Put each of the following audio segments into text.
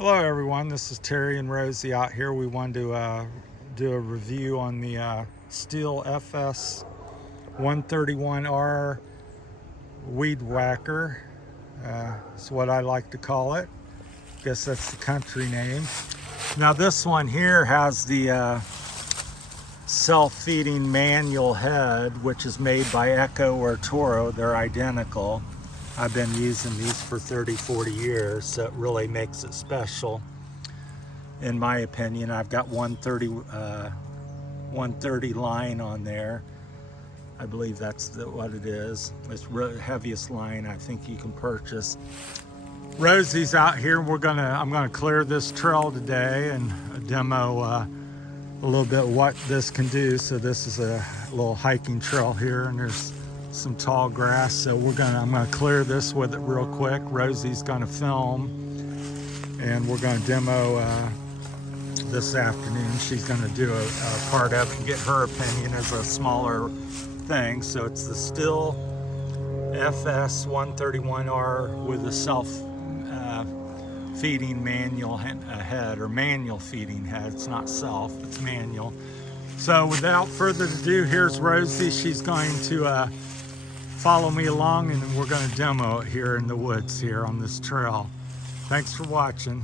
Hello everyone, this is Terry and Rosie out here. We wanted to do a review on the Stihl FS 131R Weed Whacker. It's what I like to call it. Guess that's the country name. Now this one here has the self-feeding manual head, which is made by Echo or Toro. They're identical. I've been using these for 30-40 years, so it really makes it special. In my opinion, I've got 130 line on there. I believe that's what it is. It's the heaviest line I think you can purchase. Rosie's out here. I'm gonna clear this trail today and demo a little bit what this can do. So this is a little hiking trail here, and there's some tall grass. So I'm gonna clear this with it real quick. Rosie's gonna film, and we're gonna demo this afternoon. She's gonna do a part of it and get her opinion as a smaller thing. So it's the Stihl FS 131R with a self feeding manual head, or manual feeding head. It's not self, it's manual. So without further ado, here's Rosie. She's going to follow me along, and we're going to demo it here in the woods here on this trail. Thanks for watching.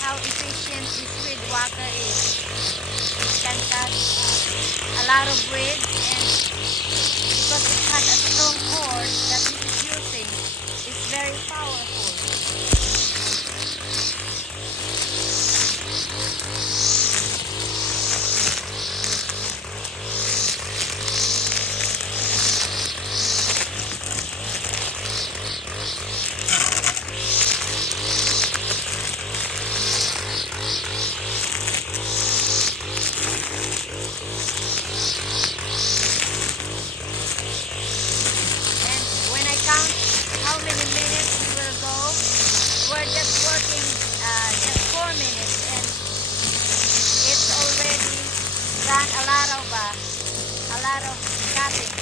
How efficient this weed whacker is. It can cut a lot of weed, and because it has a strong cord that it is using, it's very powerful. How many minutes we will go? We're just working just 4 minutes, and it's already done a lot of cutting.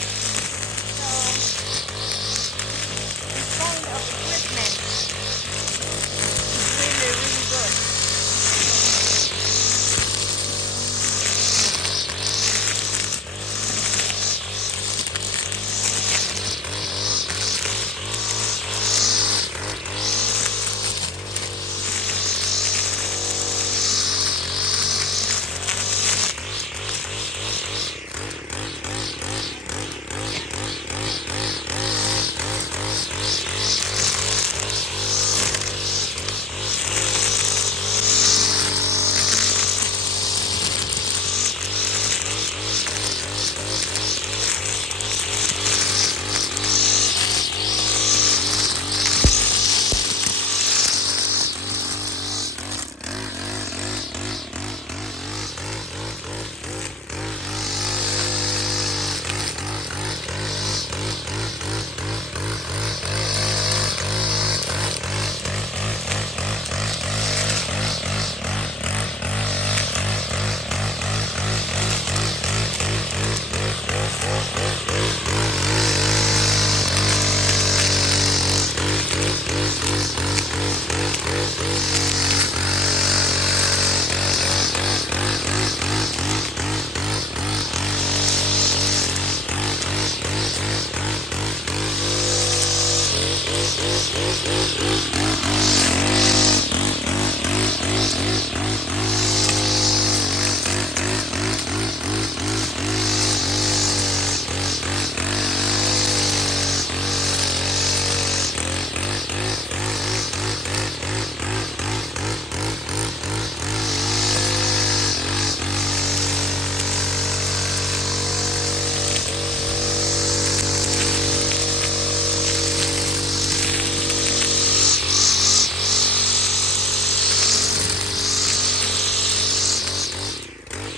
So this kind of equipment is really good.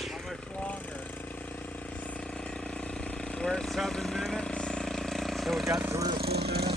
How much longer? We're at 7 minutes, so we got 3 or 4 minutes.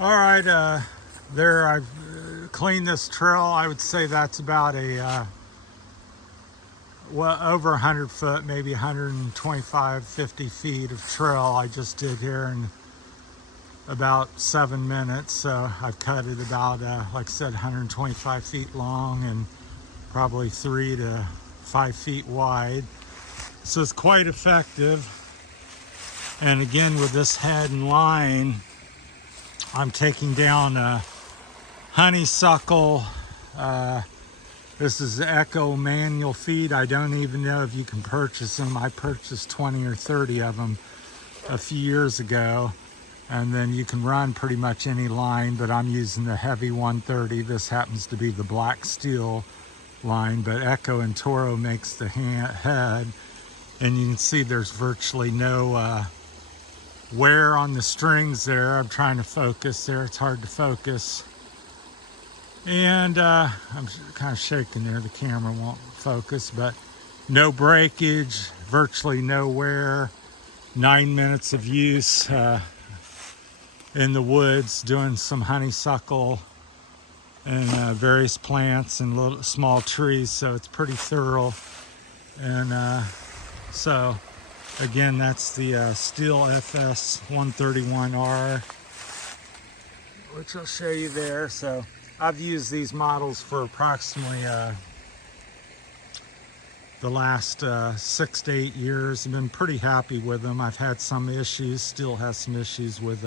All right, there I've cleaned this trail. I would say that's about a well over 100 foot, maybe 125, 50 feet of trail I just did here in about 7 minutes. So I've cut it about, like I said, 125 feet long and probably 3 to 5 feet wide. So it's quite effective. And again, with this head and line, I'm taking down a honeysuckle. This is the Echo manual feed. I don't even know if you can purchase them. I purchased 20 or 30 of them a few years ago. And then you can run pretty much any line, but I'm using the heavy 130. This happens to be the black Stihl line, but Echo and Toro makes the head. And you can see there's virtually no wear on the strings there. I'm trying to focus there. It's hard to focus. And I'm kind of shaking there. The camera won't focus, but no breakage, virtually no wear, 9 minutes of use in the woods doing some honeysuckle and various plants and little small trees, so it's pretty thorough. And so again, that's the Stihl FS 131R, which I'll show you there. So I've used these models for approximately the last 6 to 8 years. I've been pretty happy with them. I've had some issues, still has some issues with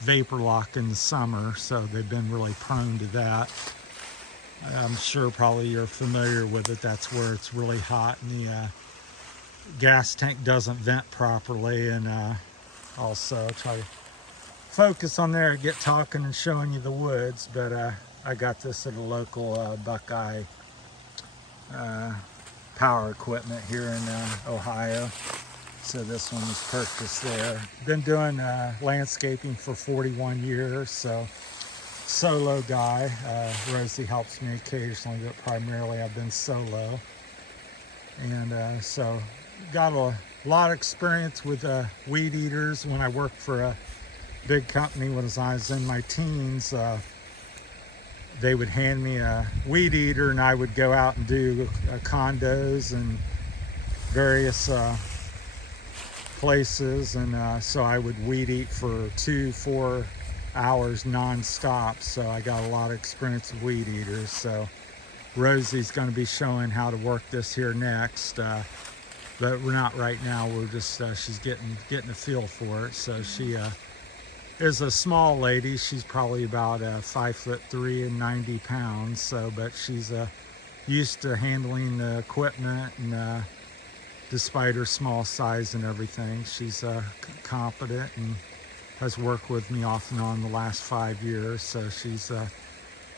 vapor lock in the summer, so they've been really prone to that. I'm sure probably you're familiar with it. That's where it's really hot and the gas tank doesn't vent properly. And also try to focus on there, get talking and showing you the woods. But I got this at a local Buckeye power equipment here in Ohio. So this one was purchased there. Been doing landscaping for 41 years, so solo guy. Rosie helps me occasionally, but primarily I've been solo. And so got a lot of experience with weed eaters. When I worked for a big company when I was in my teens, they would hand me a weed eater and I would go out and do condos and various places, and so I would weed eat for 2-4 hours non-stop. So I got a lot of experience with weed eaters. So Rosie's going to be showing how to work this here next, but we're not right now. We're just she's getting a feel for it. So she is a small lady. She's probably about 5'3" and 90 pounds. So, but she's used to handling the equipment, and despite her small size and everything, she's competent and has worked with me off and on the last 5 years. So she's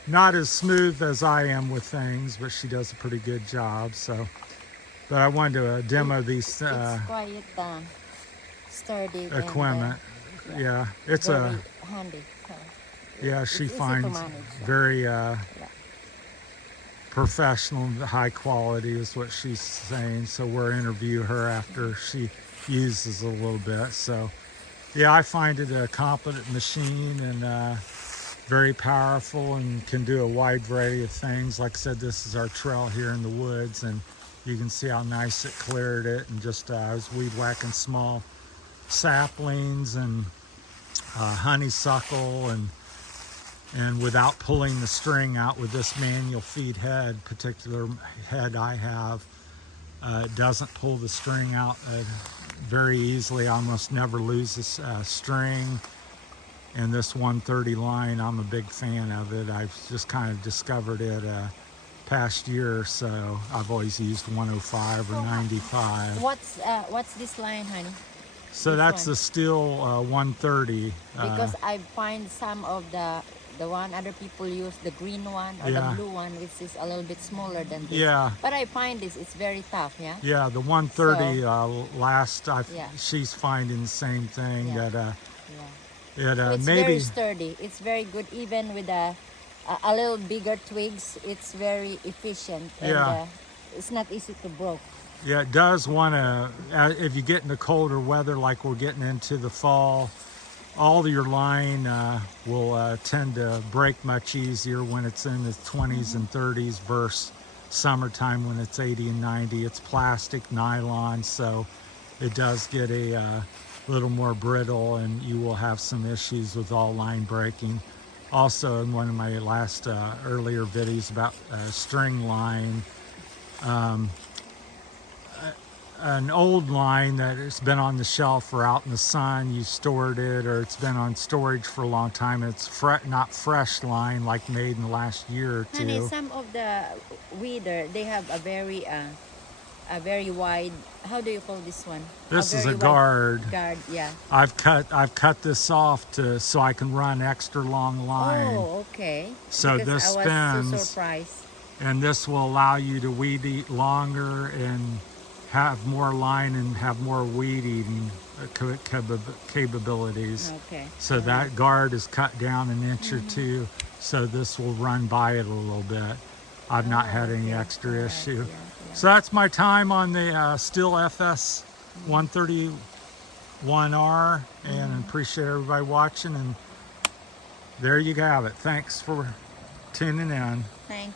not as smooth as I am with things, but she does a pretty good job. So, but I wanted to demo these It's quite sturdy equipment. And, yeah, it's very handy. Yeah, she It's easy to finds manage, yeah. very professional, high quality is what she's saying. So we'll interview her after she uses a little bit. So yeah, I find it a competent machine and very powerful and can do a wide variety of things. Like I said, this is our trail here in the woods, and you can see how nice it cleared it. And just I was weed whacking small saplings and honeysuckle, and without pulling the string out with this manual feed head, particular head I have, it doesn't pull the string out very easily. I almost never lose this string. And this 130 line, I'm a big fan of it. I've just kind of discovered it past year or so. I've always used 105 or 95. What's this line, honey? So This that's one. the Stihl 130. Because I find some of the one other people use, the green one or Yeah. the blue one, which is a little bit smaller than this. Yeah. But I find it's very tough, yeah? Yeah, the 130 Yeah. she's finding the same thing. Yeah. That Yeah. it So it's maybe very sturdy. It's very good, even with a little bigger twigs. It's very efficient. And Yeah. it's not easy to break. yeah, it does want to, if you get into colder weather like we're getting into the fall, all of your line will tend to break much easier when it's in the 20s and 30s versus summertime when it's 80 and 90. It's plastic, nylon, so it does get a little more brittle, and you will have some issues with all line breaking. Also, in one of my last earlier videos about string line, an old line that has been on the shelf or out in the sun, you stored it, or it's been on storage for a long time. It's not fresh line, like made in the last year or two. Honey, some of the weeder, they have a very wide, how do you call this one? This is very a wide guard. Guard, yeah. I've cut this off so I can run extra long line. Oh, okay. So Because this I was spins. so surprised. And this will allow you to weed eat longer and have more line and have more weed eating capabilities. Okay. So that guard is cut down an inch or two, so this will run by it a little bit. I've not had any extra issue. Yeah. So that's my time on the Stihl FS 130 1R, and appreciate everybody watching. And there you have it. Thanks for tuning in. Thank